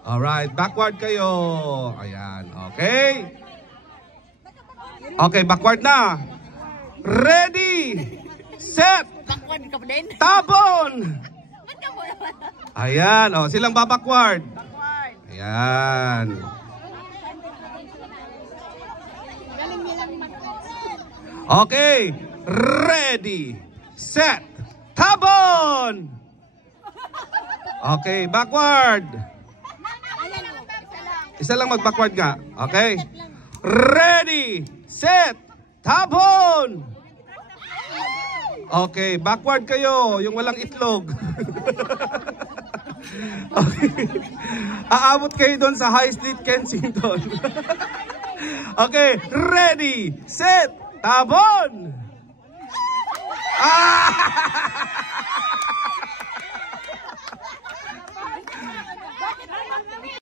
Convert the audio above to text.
Alright, backward kayo. Ayan, okay. Okay, backward na. Ready, set, Backward ka pa din? tabon. Ayan, oh, silang babackward. Backward. Ayan. Okay, ready, set, tabon. Okay, backward. Isa lang mag-backward nga. Okay? Ready, set, tabon. Okay, backward kayo, yung walang itlog. Okay. Aabot kayo doon sa High Street, Kensington. Okay, ready, set, tabon. Ah!